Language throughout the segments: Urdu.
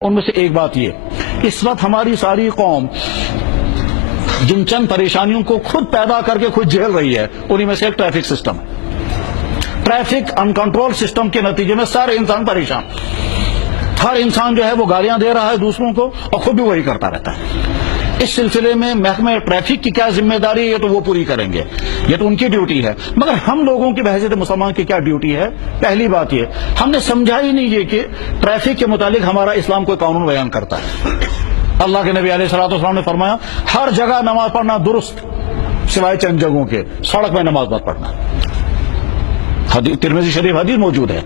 ان میں سے ایک بات یہ، اس وقت ہماری ساری قوم جن چند پریشانیوں کو خود پیدا کر کے خود جھیل رہی ہے، انہی میں سے ایک ٹریفک سسٹم ہے۔ ٹریفک ان کنٹرول سسٹم کے نتیجے میں سارے انسان پریشان، ہر انسان جو ہے وہ گالیاں دے رہا ہے دوسروں کو اور خود بھی وہی کرتا رہتا ہے۔ اس سلسلے میں محکمہ ٹریفک کی کیا ذمہ داری ہے، یہ تو وہ پوری کریں گے، یہ تو ان کی ڈیوٹی ہے، مگر ہم لوگوں کی بحیثیت مسلمان کی کیا ڈیوٹی ہے؟ پہلی بات یہ، ہم نے سمجھا ہی نہیں یہ کہ ٹریفک کے متعلق ہمارا اسلام کوئی قانون بیان کرتا ہے۔ اللہ کے نبی علیہ الصلوۃ والسلام نے فرمایا ہر جگہ نماز پڑھنا درست سوائے چند جگہوں کے، سڑک میں نماز مت پڑھنا۔ ترمذی شریف حدیث موجود ہے،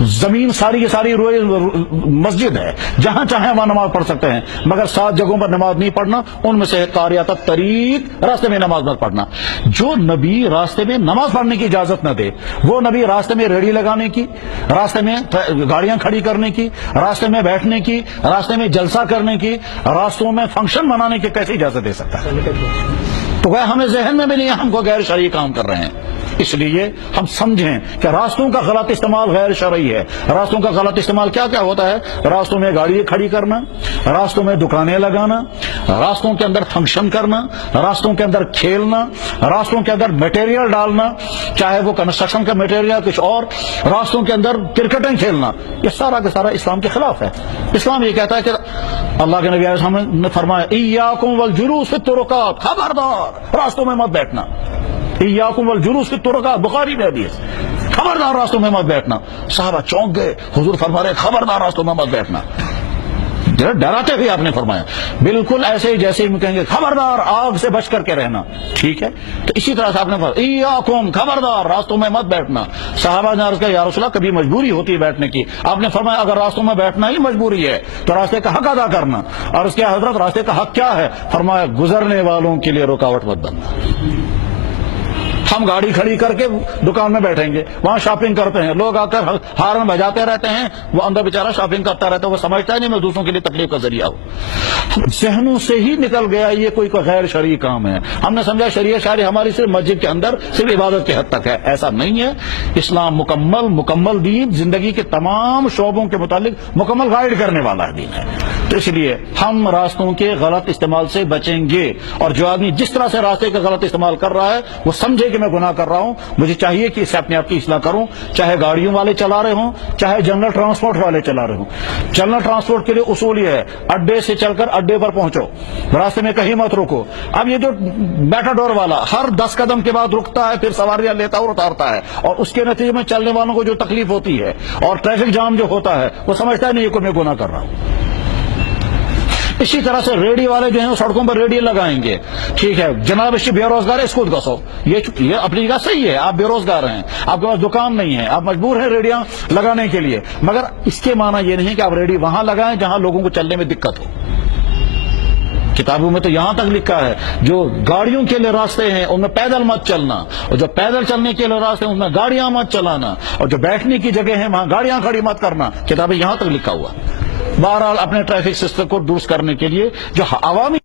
زمین ساری کی ساری مسجد ہے، جہاں چاہیں وہاں نماز پڑھ سکتے ہیں، مگر 7 جگہوں پر نماز نہیں پڑھنا، ان میں سے قاریۃ الطریق، راستے میں نماز مت پڑھنا۔ جو نبی راستے میں نماز پڑھنے کی اجازت نہ دے، وہ نبی راستے میں ریڑھی لگانے کی، راستے میں گاڑیاں کھڑی کرنے کی، راستے میں بیٹھنے کی، راستے میں جلسہ کرنے کی، راستوں میں فنکشن منانے کی کیسے اجازت دے سکتا ہے؟ تو ہمیں ذہن میں بھی نہیں ہم کو غیر شرعی کام کر رہے ہیں۔ اس لیے ہم سمجھیں کہ راستوں کا غلط استعمال غیر شرعی ہے۔ راستوں کا غلط استعمال کیا کیا ہوتا ہے؟ راستوں میں گاڑی کھڑی کرنا، راستوں میں دکانیں لگانا، راستوں کے اندر فنکشن کرنا، راستوں کے اندر کھیلنا، راستوں کے اندر میٹیریل ڈالنا، چاہے وہ کنسٹرکشن کا میٹیریل کچھ اور، راستوں کے اندر کرکٹیں کھیلنا، یہ سارا کا سارا اسلام کے خلاف ہے۔ اسلام یہ کہتا ہے کہ اللہ کے نبی علیہ السلام نے فرمایا ایاکم والجلوس فی الطرقات، خبردار راستوں میں مت بیٹھنا۔ ایاکم والجلوس فی الطرقات، بخاری میں حدیث، خبردار راستوں میں مت بیٹھنا۔ صحابہ چونک گئے، حضور فرما رہے خبردار راستوں میں مت بیٹھنا، ڈراتے ہوئے آپ نے فرمایا، بالکل ایسے ہی جیسے ہی کہیں گے خبردار آگ سے بچ کر کے رہنا، ٹھیک ہے؟ تو اسی طرح سے آپ نے فرمایا ایاکم، خبردار راستوں میں مت بیٹھنا۔ صحابہ نے عرض کیا یا رسول اللہ کبھی مجبوری ہوتی ہے بیٹھنے کی؟ آپ نے فرمایا اگر راستوں میں بیٹھنا ہی مجبوری ہے تو راستے کا حق ادا کرنا۔ اور اس کے حضرت راستے کا حق کیا ہے؟ فرمایا گزرنے والوں کے لیے رکاوٹ مت بننا۔ ہم گاڑی کھڑی کر کے دکان میں بیٹھیں گے، وہاں شاپنگ کرتے ہیں، لوگ آ کر ہارن بجاتے رہتے ہیں، وہ اندر بیچارہ شاپنگ کرتا رہتا ہے، وہ سمجھتا ہے نہیں میں دوسروں کے لیے تکلیف کا ذریعہ ہوں۔ ذہنوں سے ہی نکل گیا یہ کوئی غیر شرعی کام ہے۔ ہم نے سمجھا شریعت شاعری ہماری صرف مسجد کے اندر صرف عبادت کے حد تک ہے، ایسا نہیں ہے۔ اسلام مکمل دین، زندگی کے تمام شعبوں کے متعلق مکمل گائیڈ کرنے والا دین ہے۔ تو اس لیے ہم راستوں کے غلط استعمال سے بچیں گے، اور جو آدمی جس طرح سے راستے کا غلط استعمال کر رہا ہے وہ سمجھے کہ میں گناہ کر رہا ہوں، مجھے چاہیے کہ اس سے اپنے آپ کی اصلاح کروں، چاہے گاڑیوں والے چلا رہے ہوں، چاہے جنرل ٹرانسپورٹ والے چلا رہے ہوں۔ جنرل ٹرانسپورٹ کے لیے اصول یہ ہے اڈے سے چل کر اڈے پر پہنچو، راستے میں کہیں مت رکو۔ اب یہ جو میٹاڈور والا ہر 10 قدم کے بعد رکتا ہے، پھر سواریاں لیتا اور اتارتا ہے، اور اس کے نتیجے میں چلنے والوں کو جو تکلیف ہوتی ہے اور ٹریفک جام جو ہوتا ہے، وہ سمجھتا ہے نہیں کہ میں گناہ کر رہا ہوں۔ اسی طرح سے ریڈی والے جو ہیں وہ سڑکوں پر ریڈی لگائیں گے، ٹھیک ہے جناب اسی بے روزگار ہے اس کو گسو، یہ اپنی جگہ صحیح ہے، آپ بے روزگار ہیں، آپ کے پاس دکان نہیں ہے، آپ مجبور ہیں ریڈیاں لگانے کے لیے، مگر اس کے معنی یہ نہیں کہ آپ ریڈی وہاں لگائیں جہاں لوگوں کو چلنے میں دقت ہو۔ کتابوں میں تو یہاں تک لکھا ہے جو گاڑیوں کے لیے راستے ہیں ان میں پیدل مت چلنا، اور جو پیدل چلنے کے لیے راستے ہیں ان میں گاڑیاں مت چلانا، اور جو بیٹھنے کی جگہ ہیں وہاں گاڑیاں کھڑی مت کرنا۔ کتابیں یہاں تک لکھا ہوا۔ بہرحال اپنے ٹریفک سسٹم کو درست کرنے کے لیے جو عوامی